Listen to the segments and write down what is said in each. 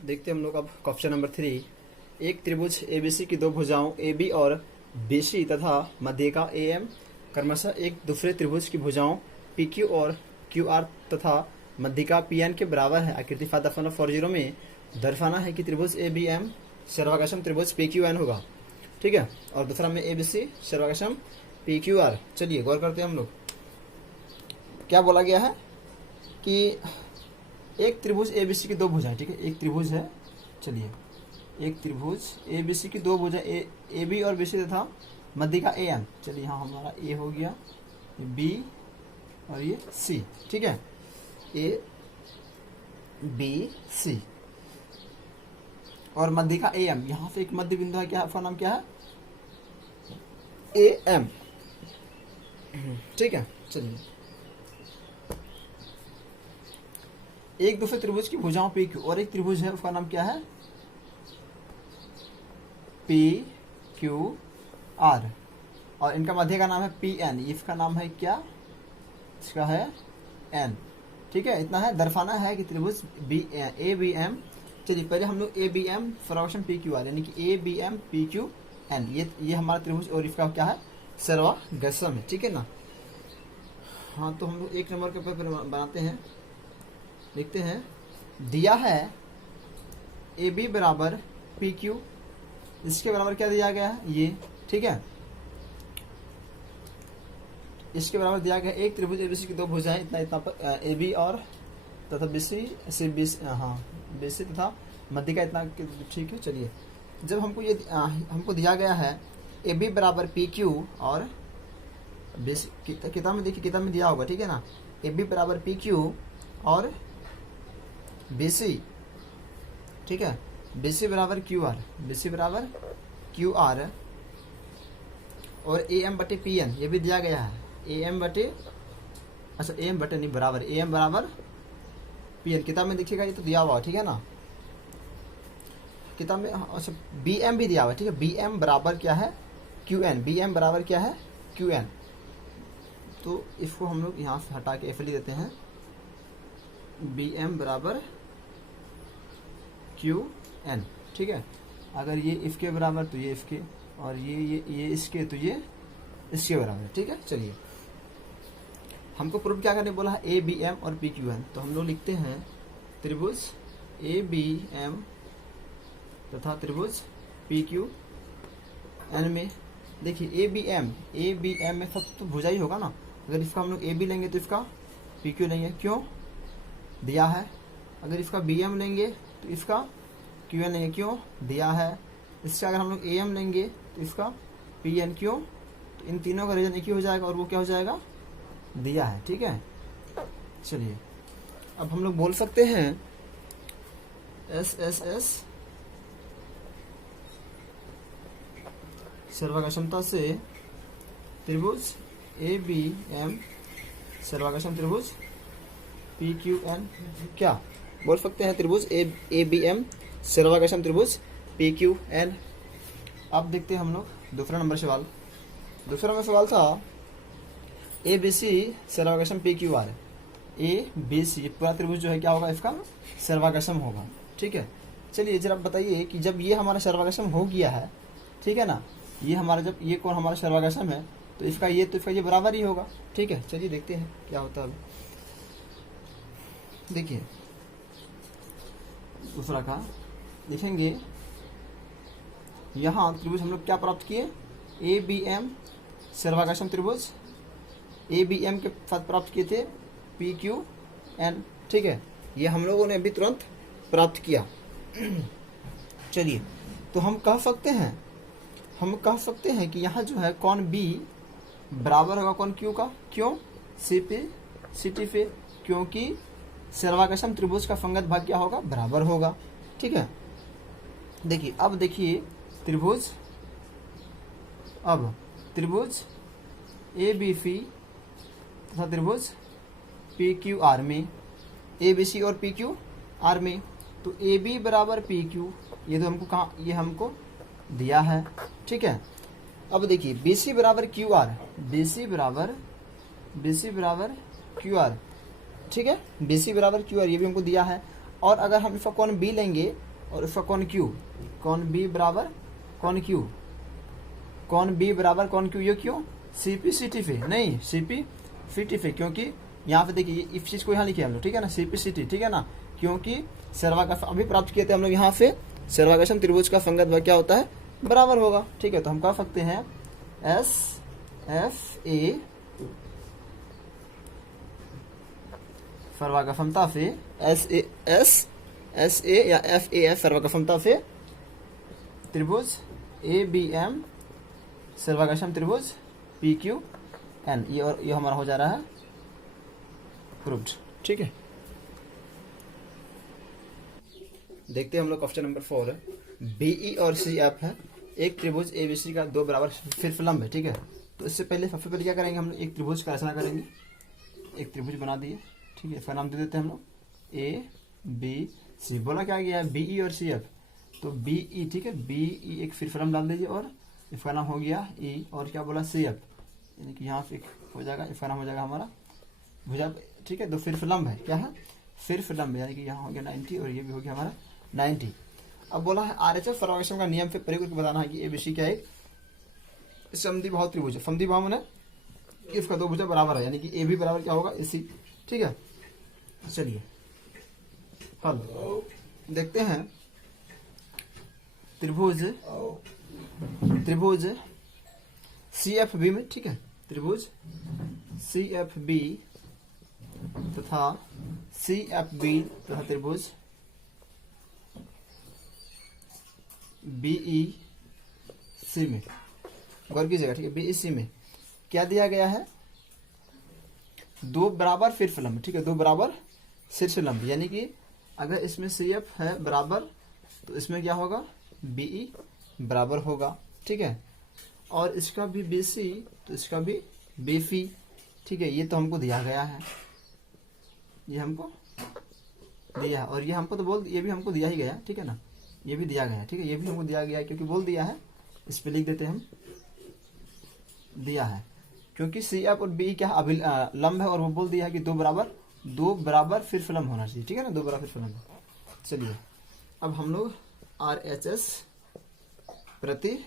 देखते हैं हम लोग अब क्वेश्चन नंबर 3। एक त्रिभुज एबीसी की दो भुजाओं AB और BC तथा मध्य का AM क्रमशः एक दूसरे त्रिभुज की भुजाओं PQ और QR तथा मध्य का PN के बराबर है। आकृति 5.40 में दर्शाना है कि त्रिभुज ABM सर्वागशम त्रिभुज PQN होगा। ठीक है, और दूसरा में ABC सर्वागशम PQR। चलिए गौर करते हैं हम लोग। क्या बोला गया है कि एक त्रिभुज ABC की दो भुजाएं, ठीक है, एक त्रिभुज है। चलिए, एक त्रिभुज ABC की दो भुजाएं AB और BC तथा मध्य का AM। चलिए, यहाँ हमारा A हो गया, B और ये C। ठीक है, A B C और मध्य का AM। यहाँ पे एक मध्य बिंदु है, क्या उसका नाम क्या है? AM। ठीक है, चलिए, एक दूसरे त्रिभुज की भुजाओं PQ और एक त्रिभुज है, उसका नाम क्या है? PQR और इनका मध्य का नाम है PN। इसका नाम है क्या? इसका है N। ठीक है, इतना है, दर्शाना है कि त्रिभुज ABM। चलिए, पहले हम लोग ABM सर्वागशम PQR यानी कि ABM PQN, ये हमारा त्रिभुज और इसका क्या है? सर्वागशम है। ठीक है ना। हाँ, तो हम लोग एक नंबर के पेपर बनाते हैं। लिखते हैं, दिया है AB बराबर PQ, इसके बराबर क्या दिया गया है? ये। ठीक है, इसके बराबर दिया गया एक त्रिभुज ABC की दो भुजाएं इतना इतना पर AB और तथा BC तथा मध्य का इतना। ठीक है, चलिए, जब हमको ये हमको दिया गया है AB बराबर PQ और BC, किताब में देखिए, किताब में दिया होगा। ठीक है ना, AB बराबर PQ और BC। ठीक है, BC बराबर QR, BC बराबर QR और AM बटे PN ये भी दिया गया है। AM बटे, अच्छा AM बटे नहीं, बराबर, AM बराबर PN किताब में देखिएगा, ये तो दिया हुआ है। ठीक है ना, किताब में। अच्छा, BM भी दिया हुआ है। ठीक है, BM बराबर क्या है? QN। BM बराबर क्या है? QN। तो इसको हम लोग यहाँ से हटा के F लिख देते हैं। BM बराबर QN। ठीक है, अगर ये इसके बराबर तो ये इसके, और ये इसके तो ये इसके बराबर। ठीक है, चलिए, हमको प्रूफ क्या करने बोला है? ABM और PQN। तो हम लोग लिखते हैं त्रिभुज ABM तथा त्रिभुज PQN में देखिए ABM में सब तो भुजा ही होगा ना। अगर इसका हम लोग AB लेंगे तो इसका PQ लेंगे, क्यों? दिया है। अगर इसका BM लेंगे तो इसका QN लेंगे, क्यों? दिया है। इसका अगर हम लोग AM लेंगे तो इसका PN, क्यों? तो इन तीनों का रीजन एक ही हो जाएगा और वो क्या हो जाएगा? दिया है। ठीक है, चलिए, अब हम लोग बोल सकते हैं SSS सर्वागशमता से त्रिभुज ABM सर्वागशम त्रिभुज PQN। क्या बोल सकते हैं? त्रिभुज ABM सर्वागशम त्रिभुज PQN। अब देखते हैं हम लोग दूसरा नंबर सवाल। दूसरा नंबर सवाल था ABC सर्वागशम PQR। ABC पूरा त्रिभुज जो है क्या होगा? इसका सर्वागशम होगा। ठीक है, चलिए, जरा बताइए कि जब ये हमारा सर्वागशम हो गया है, ठीक है ना, ये हमारा, जब ये कौन हमारा सर्वागशम है तो इसका ये बराबर ही होगा। ठीक है, चलिए देखते हैं क्या होता है। देखिए, दूसरा का देखेंगे, यहाँ त्रिभुज हम लोग क्या प्राप्त किए? ABM सर्वागशम त्रिभुज ABM के साथ प्राप्त किए थे PQN। ठीक है, ये हम लोगों ने अभी तुरंत प्राप्त किया। चलिए, तो हम कह सकते हैं कि यहाँ जो है कौन B बराबर होगा कौन Q का, क्यों? CT पे, क्योंकि सर्वागशम त्रिभुज का संगत भाग क्या होगा? बराबर होगा। ठीक है, देखिए, अब देखिए त्रिभुज ABC तथा त्रिभुज PQR में, ABC और PQR में, तो AB बराबर PQ, ये तो हमको कहाँ, ये हमको दिया है। ठीक है, अब देखिए BC बराबर QR, BC बराबर QR। ठीक है, BC बराबर QR ये भी हमको दिया है। और अगर हम इसका कौन B लेंगे और उसका कौन क्यू, कौन बी बराबर कौन क्यू, कौन बी बराबर कौन क्यू, ये क्यों सीपी सीटी पे नहीं, सीपी फीटी पे, क्योंकि यहाँ पे देखिए इस चीज को यहाँ लिखे हम लोग, ठीक है ना, सीपी सीटी, ठीक है ना, क्योंकि सर्वागम अभी प्राप्त किए थे हम लोग यहाँ पे, सर्वागम त्रिभुज का संगत भाग क्या होता है, बराबर होगा, ठीक है। तो हम कह सकते हैं एस एफ ए सर्वागमता से एस ए या एफ ए एफ सर्वागमता से त्रिभुज ए बी एम सर्वागम त्रिभुज पी क्यू एन, ये और ये हमारा हो जा रहा है प्रूव्ड, ठीक है। देखते हैं हम लोग क्वेश्चन नंबर 4 बीई और सी एफ है, एक त्रिभुज एबीसी का दो बराबर शीर्षलंब है, ठीक है। तो इससे पहले सबसे पहले क्या करेंगे हम लोग, एक त्रिभुज का रचना करेंगे, एक त्रिभुज बना दिए, ठीक है। इसका नाम दे देते हैं हम लोग ए बी सी। बोला क्या गया है बीई और सी एफ, तो बीई, ठीक है, बीई एक शीर्षलंब डाल दीजिए और इसका नाम हो गया ई, और क्या बोला सी एफ, यानी कि यहाँ से हो जाएगा, इसका नाम हो जाएगा हमारा भुजा, ठीक है। दो शीर्षलंब है, क्या है शीर्षलंब, यानी कि यहाँ हो गया 90 और ये भी हो गया हमारा 90। अब बोला है आरएचएस सर्वागम का नियम से प्रयोग करके बताना है कि एबीसी क्या है, समद्विबाहु त्रिभुज है। समद्विबाहु माने इसका दो भुजा बराबर है, यानी कि ए भी बराबर क्या होगा एसी, ठीक है। चलिए हल देखते हैं, त्रिभुज सी एफ बी में, ठीक है, त्रिभुज सी एफ बी तथा सी एफ बी तथा त्रिभुज बीई सी में, गौर कीजिएगा, ठीक है। बीई सी में क्या दिया गया है, दो बराबर शीर्षलंब, ठीक है, दो बराबर शीर्षलंब, यानी कि अगर इसमें सी एफ है बराबर तो इसमें क्या होगा बीई बराबर होगा, ठीक है। और इसका भी बीसी तो इसका भी बीसी, ठीक है। ये तो हमको दिया गया है, ये हमको दिया है, और ये हमको तो ये भी हमको दिया ही गया, ठीक है ना, ये भी दिया गया है, ठीक है, ये भी हमको दिया गया है, क्योंकि बोल दिया है, इस पे लिख देते हैं हम दिया है, क्योंकि सी एफ और बी क्या लंब है, और वो बोल दिया है कि दो बराबर शीर्षलंब होना चाहिए, ठीक है ना, दो बराबर शीर्षलंब। चलिए अब हम लोग आरएचएस प्रति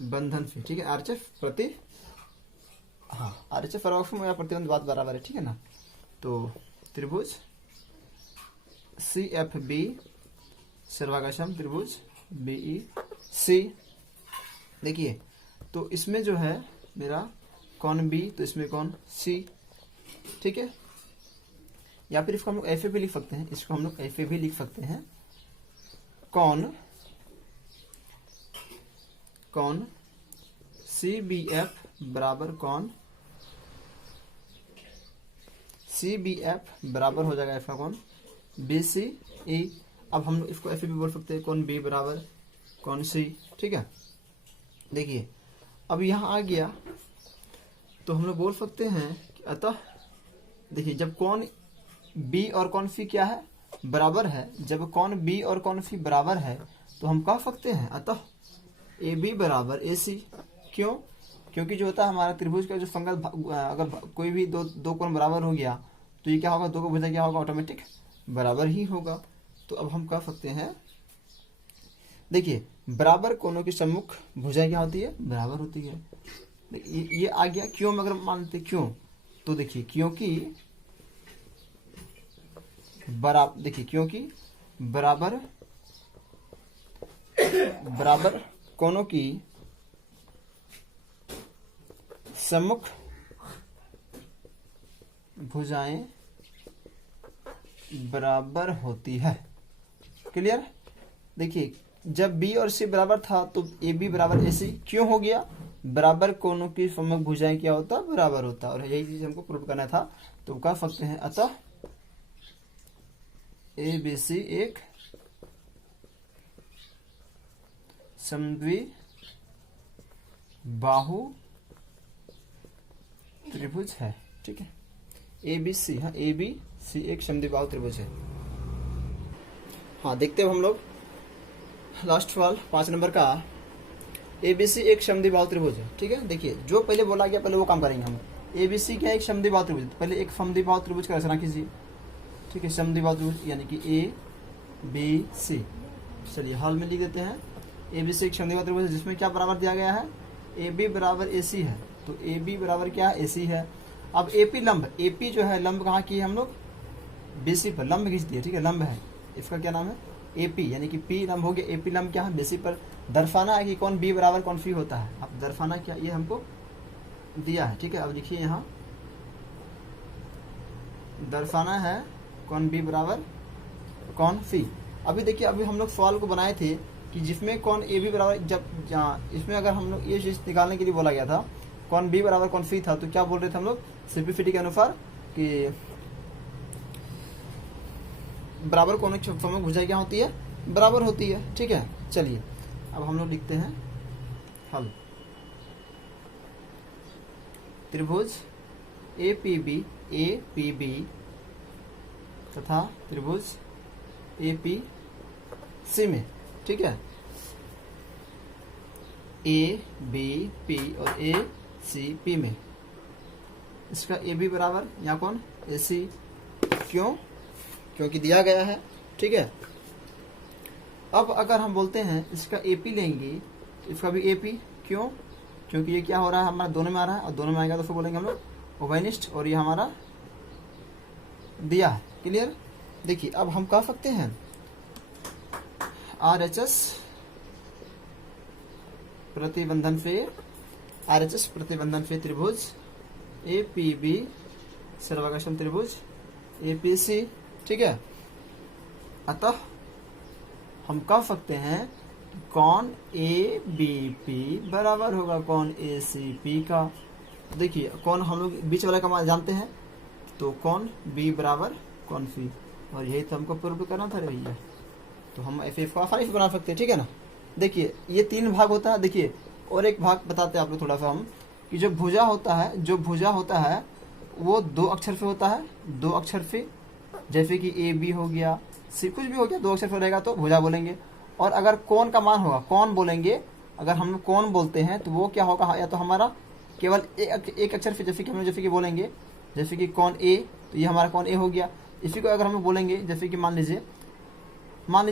बंधन से, ठीक है, आरएचएस प्रति, हाँ आरएचएस सर्वागम या प्रतिबंध बात बराबर है, ठीक है ना। तो त्रिभुज सी एफ बी सर्वागम त्रिभुज बीई सी, देखिए तो इसमें जो है मेरा कौन बी, तो इसमें कौन सी, ठीक है। या फिर इसको हम लोग ऐसे भी लिख सकते हैं, इसको हम लोग ऐसे भी लिख सकते हैं, कौन सी बी एफ बराबर कौन सी बी एफ बराबर हो जाएगा इसका कौन बी सी ई। अब हम लोग इसको ऐसे भी बोल सकते हैं, कौन बी बराबर कौन सी, ठीक है। देखिए अब यहाँ आ गया तो हम लोग बोल सकते हैं कि अतः देखिए जब कौन बी और कौन सी क्या है बराबर है, जब कौन बी और कौन सी बराबर है तो हम कह सकते हैं अतः ए बी बराबर ए सी। क्यों? क्योंकि जो होता है हमारा त्रिभुज का जो संगत अगर कोई भी दो कोण बराबर हो गया तो ये क्या होगा, दो का भुजा क्या होगा, ऑटोमेटिक बराबर ही होगा। तो अब हम कह सकते हैं, देखिए बराबर कोणों की सम्मुख भुजाएं क्या होती है, बराबर होती है। ये आ गया क्यों, अगर मानते क्यों तो देखिए क्योंकि बराबर कोणों की सम्मुख भुजाएं बराबर होती है। क्लियर? देखिए जब बी और सी बराबर था तो ए बी बराबर ए सी क्यों हो गया, बराबर कोणों की सम्मुख भुजाएं क्या होता, बराबर होता। और यही चीज हमको प्रूव करना था, तो कह सकते हैं अतः ए बी सी एक समद्विबाहु त्रिभुज है। ठीक है, ए बी सी, हाँ ए बी सी एक समद्विबाहु त्रिभुज है। हाँ देखते हैं हम लोग लास्ट सवाल 5 नंबर का, एबीसी एक समद्विबाहु त्रिभुज है। ठीक है, देखिए जो पहले बोला गया पहले वो काम करेंगे हम। एबीसी क्या है, एक समद्विबाहु त्रिभुज। पहले एक समद्विबाहु त्रिभुज का रचना कीजिए। ठीक है, समद्विबाहु त्रिभुज यानी कि ए बी सी। चलिए हल में लिख देते हैं। ए बी सी एक समद्विबाहु त्रिभुज है जिसमें क्या बराबर दिया गया है, ए बी बराबर ए सी है, तो ए बी बराबर क्या है, ए सी है। अब ए पी लंब, ए पी जो है लंब कहाँ की है हम लोग, बी सी पर लंब खींच दिए, ठीक है, लंब है, इसका क्या नाम है, ए पी, यानी कि पी लंब हो गया, ए पी लंब क्या है, बी सी पर। दर्शाना है कि कौन बी बराबर कौन फी होता है, अब दर्शाना क्या ये हमको दिया है, ठीक है। अब लिखिए यहाँ दर्शाना है कौन बी बराबर कौन फी। अभी देखिए अभी हम लोग सवाल को बनाए थे कि जिसमें कौन ए बी बराबर, जब इसमें अगर हम लोग ये चीज निकालने के लिए बोला गया था कौन बी बराबर कौन फी था, तो क्या बोल रहे थे हम लोग सिंप्लिसिटी के अनुसार कि बराबर कौन समूह भुजा क्या होती है, बराबर होती है, ठीक है। चलिए अब हम लोग लिखते हैं हल। त्रिभुज ए पी बी तथा त्रिभुज ए पी सी में, ठीक है, ए बी पी और ए सी पी में इसका ए बी बराबर यहाँ कौन, ए सी, क्यों, क्योंकि दिया गया है, ठीक है। अब अगर हम बोलते हैं इसका ए पी लेंगे तो इसका भी ए पी, क्यों, क्योंकि ये क्या हो रहा है हमारा दोनों में आ रहा है, और दोनों में आएगा तो फिर बोलेंगे हम लोग उभयनिष्ठ, और ये हमारा दिया है, क्लियर। देखिए अब हम कह सकते हैं आर एच एस प्रतिबंधन पे त्रिभुज ए पी बी सर्वांगासन त्रिभुज ए पी सी, ठीक है। अतः हम कह सकते हैं कौन ए बी पी बराबर होगा कौन ए सी पी का। देखिए कौन हम लोग बीच वाला का मान जानते हैं, तो कौन बी बराबर कौन सी, और यही तो हमको प्रूव करना था भैया, तो हम एफ को आसानी से बना सकते हैं, ठीक है ना। देखिए ये 3 भाग होता है। देखिए और एक भाग बताते हैं आप लोग थोड़ा सा हम, कि जो भुजा होता है वो 2 अक्षर पे होता है, 2 अक्षर पे, जैसे कि ए बी हो गया, सी कुछ भी हो गया, 2 अक्षर पे रहेगा तो भुजा बोलेंगे। और अगर कौन का मान होगा कौन बोलेंगे, अगर हम कौन बोलते हैं तो वो क्या होगा, या तो हमारा केवल एक अक्षर पे, जैसे कि हम जैसे कि बोलेंगे जैसे कि कौन ए, तो ये हमारा कौन ए हो गया। इसी को अगर हम बोलेंगे जैसे कि मान लीजिए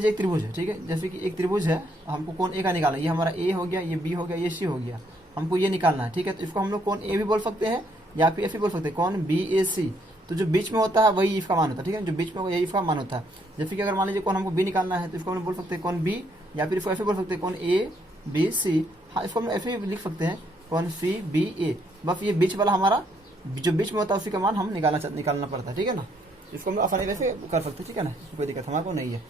एक त्रिभुज है, ठीक है, जैसे कि एक त्रिभुज है, हमको कौन ए का निकालना है, ये हमारा ए हो गया, ये बी हो गया, ये सी हो गया, हमको ये निकालना है, ठीक है। तो इसको हम लोग कौन ए भी बोल सकते हैं या फिर एफ भी बोल सकते हैं, कौन बी ए सी। तो जो बीच में होता है वही इसका मान होता है, ठीक है, जो बीच में होगा यही इसका मान होता है। जैसे कि अगर मान लीजिए कौन हमको बी निकालना है तो इसको हम बोल सकते हैं कौन बी, या फिर इसको एफ बोल सकते हैं कौन ए बी सी। हाँ इसको हम एफ लिख सकते हैं कौन सी बी ए। बस ये बीच वाला हमारा जो बीच में होता है उसी का मान हम निकालना पड़ता है, ठीक है ना। इसको हम आसानी वैसे कर सकते हैं, ठीक है ना, कोई दिक्कत हमारे को नहीं है।